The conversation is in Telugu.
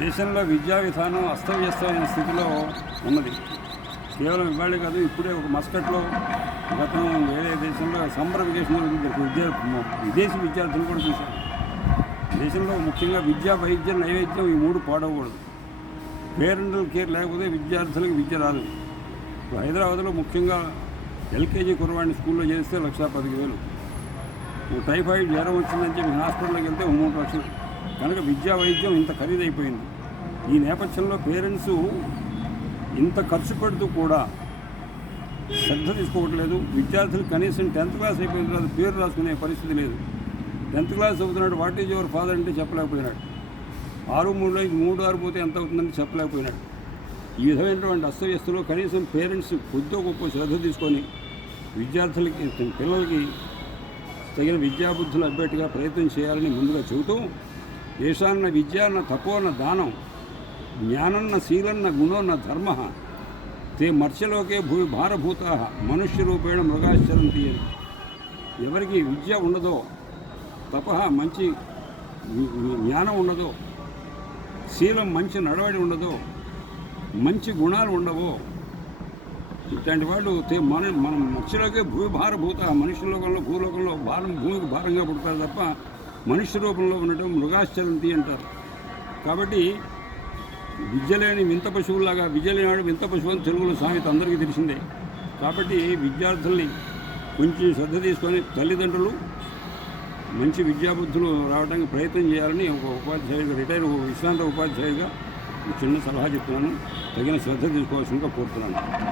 దేశంలో విద్యా విధానం అస్తవ్యస్తమైన స్థితిలో ఉన్నది. కేవలం ఇవాళ కాదు, ఇప్పుడే ఒక మస్కట్లో గతం వేరే దేశంలో సమ్మర్ వెకేషన్ విదేశీ విద్యార్థులు కూడా చూశారు. దేశంలో ముఖ్యంగా విద్య, వైద్యం, నైవేద్యం ఈ మూడు పాడవకూడదు. పేరెంటల్ కేర్ లేకపోతే విద్యార్థులకు విద్య రాదు. ఇప్పుడు హైదరాబాద్లో ముఖ్యంగా ఎల్కేజీ కుర్రవాడిని స్కూల్లో చేస్తే 1,10,000. టైఫాయిడ్ జ్వరం వచ్చిందని చెప్పి హాస్పిటల్కి వెళ్తే 3 లక్షలు. కనుక విద్యా వైద్యం ఇంత ఖరీదైపోయింది. ఈ నేపథ్యంలో పేరెంట్స్ ఇంత ఖర్చు పెడుతూ కూడా శ్రద్ధ తీసుకోవట్లేదు. విద్యార్థులు కనీసం 10th క్లాస్ అయిపోయిన తర్వాత పేరు రాసుకునే పరిస్థితి లేదు. 10th క్లాస్ చదువుతున్నాడు, వాట్ ఈజ్ యువర్ ఫాదర్ అంటే చెప్పలేకపోయినాడు. 6-3 పోతే ఎంత అవుతుందని చెప్పలేకపోయినాడు. ఈ విధమైనటువంటి అస్తవ్యస్తలో కనీసం పేరెంట్స్ కొద్దిగా గొప్ప శ్రద్ధ తీసుకొని విద్యార్థులకి, పిల్లలకి తగిన విద్యాబుద్ధులు అభ్యర్థిగా ప్రయత్నం చేయాలని ముందుగా చెబుతూ, దేశాన్న విద్యాన్న తపోన్న దానం, జ్ఞానన్న శీలన్న గుణోన్న ధర్మ, తే మర్చలోకే భూమి భారభూత మనుష్య రూపేణ మృగాశ్చరంతి. ఎవరికి విద్య ఉండదో, తప మంచి జ్ఞానం ఉండదో, శీలం మంచి నడవడి ఉండదో, మంచి గుణాలు ఉండవో, ఇట్లాంటి వాళ్ళు మనం మనుషులకే భూమి భారభూత, మనుష్య లోకంలో భూలోకంలో భూమికి భారంగా పుడతారు తప్ప మనుష్య రూపంలో ఉండటం మృగాశ్చరంతి అంటారు. కాబట్టి విద్య లేని వింత పశువులాగా, విద్య లేనివాడు వింత పశువు అని తెలుగులో సామెత అందరికీ తెలిసిందే. కాబట్టి విద్యార్థుల్ని కొంచెం శ్రద్ధ తీసుకొని తల్లిదండ్రులు మంచి విద్యాబుద్ధులు రావడానికి ప్రయత్నం చేయాలని ఒక ఉపాధ్యాయుడిగా, రిటైర్ విశ్రాంత ఉపాధ్యాయుడిగా చిన్న సలహా చెప్తున్నాను. తగిన శ్రద్ధ తీసుకోవాల్సిందిగా కోరుతున్నాను.